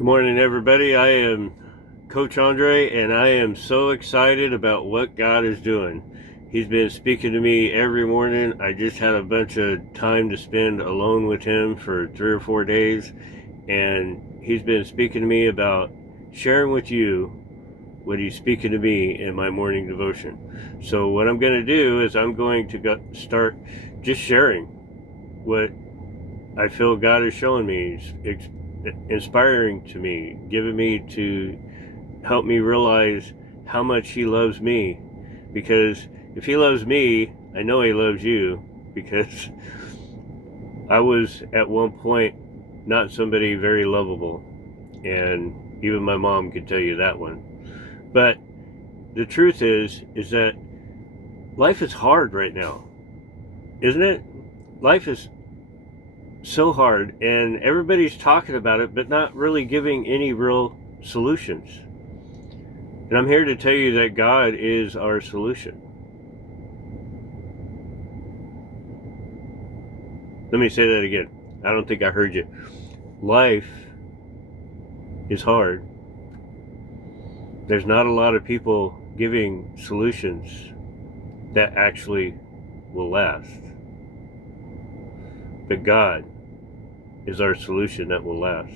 Good morning, everybody. I am Coach Andre, and I am so excited about what God is doing. He's been speaking to me every morning. I just had a bunch of time to spend alone with him for 3 or 4 days, and he's been speaking to me about sharing with you what he's speaking to me in my morning devotion. So what I'm going to do is I'm going to start just sharing what I feel God is showing me, inspiring to me, giving me to help me realize how much He loves me. Because if He loves me, I know He loves you, because I was at one point not somebody very lovable, and even my mom could tell you that one. But the truth is that life is hard right now, isn't it? Life is so hard, and everybody's talking about it, but not really giving any real solutions. And I'm here to tell you that God is our solution. Let me say that again. I don't think I heard you. Life is hard. There's not a lot of people giving solutions that actually will last. But God is our solution that will last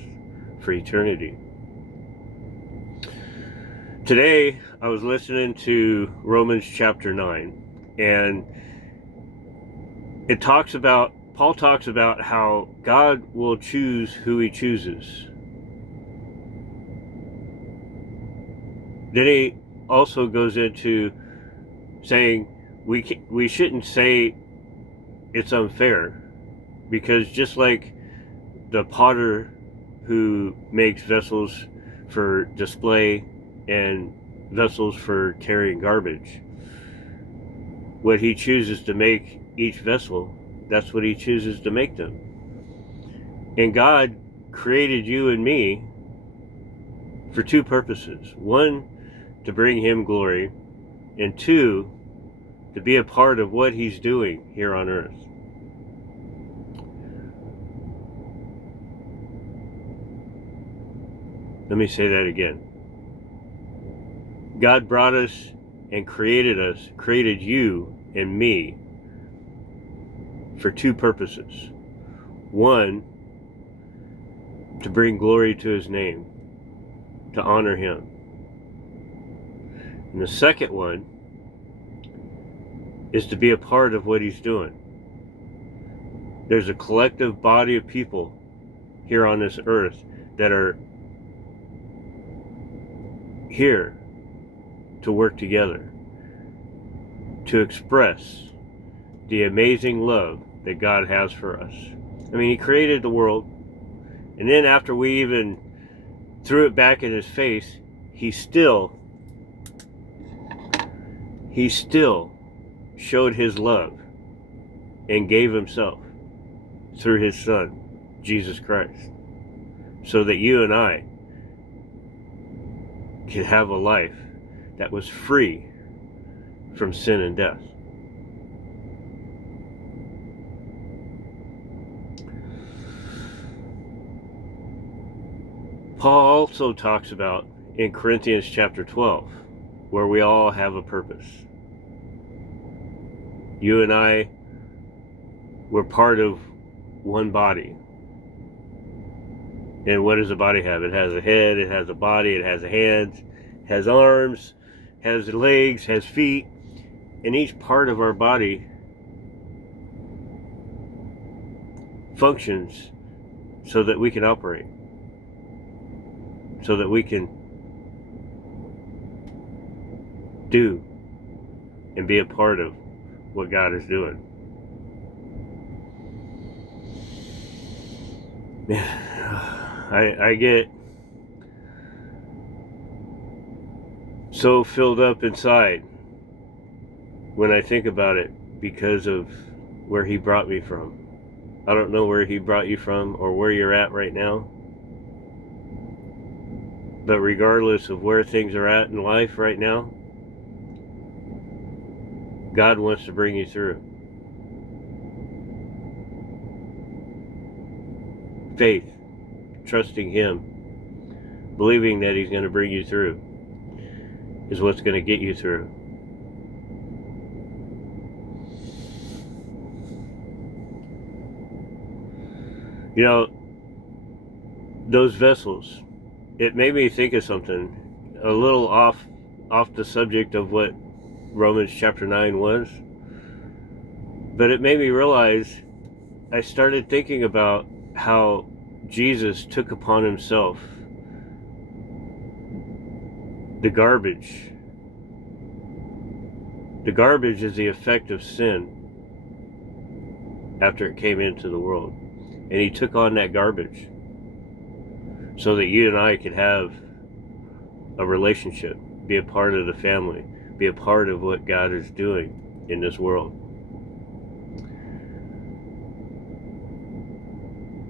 for eternity. Today, I was listening to Romans chapter 9, and Paul talks about how God will choose who He chooses. Then he also goes into saying we shouldn't say it's unfair, because just like the potter who makes vessels for display and vessels for carrying garbage, what he chooses to make each vessel, that's what he chooses to make them. And God created you and me for two purposes. One, to bring Him glory, and two, to be a part of what He's doing here on earth. Let me say that again. God brought us and created you and me for two purposes. One, to bring glory to His name, to honor Him. And the second one is to be a part of what He's doing. There's a collective body of people here on this earth that are here to work together to express the amazing love that God has for us. I mean, He created the world, and then after we even threw it back in His face, He still showed His love and gave Himself through His Son, Jesus Christ, so that you and I could have a life that was free from sin and death. Paul also talks about in Corinthians chapter 12, where we all have a purpose. You and I were part of one body. And what does a body have? It has a head, it has a body, it has hands, has arms, has legs, has feet. And each part of our body functions so that we can operate, so that we can do and be a part of what God is doing. I get so filled up inside when I think about it, because of where He brought me from. I don't know where He brought you from or where you're at right now, but regardless of where things are at in life right now, God wants to bring you through. Faith, trusting Him, believing that he's going to bring you through is what's going to get you through. You know, those vessels, it made me think of something a little off the subject of what Romans chapter 9 was, but it made me realize, I started thinking about how Jesus took upon himself the garbage. The garbage is the effect of sin after it came into the world. And he took on that garbage so that you and I could have a relationship, be a part of the family, be a part of what God is doing in this world.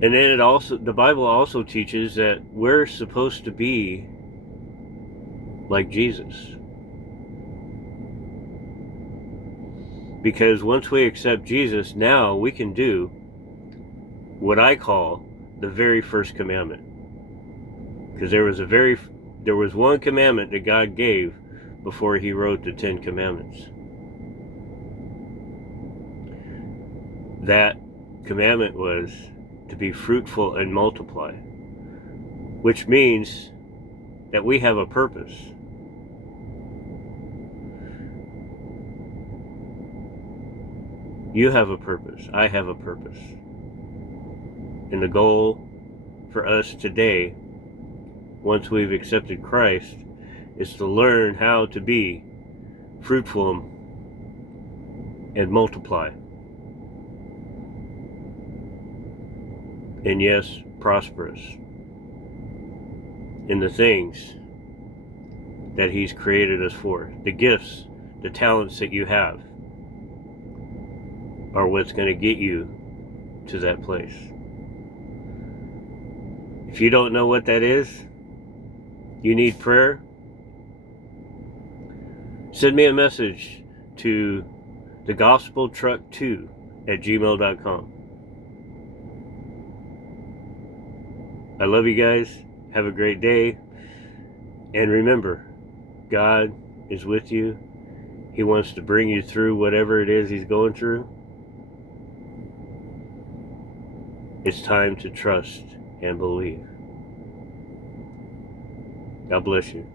And then the Bible also teaches that we're supposed to be like Jesus. Because once we accept Jesus, now we can do what I call the very first commandment. Because there was one commandment that God gave before he wrote the 10 commandments. That commandment was to be fruitful and multiply, which means that we have a purpose. You have a purpose. I have a purpose. And the goal for us today, once we've accepted Christ, is to learn how to be fruitful and multiply. And yes, prosperous in the things that he's created us for. The gifts, the talents that you have are what's going to get you to that place. If you don't know what that is, you need prayer, send me a message to thegospeltruck2@gmail.com. I love you guys. Have a great day. And remember, God is with you. He wants to bring you through whatever it is he's going through. It's time to trust and believe. God bless you.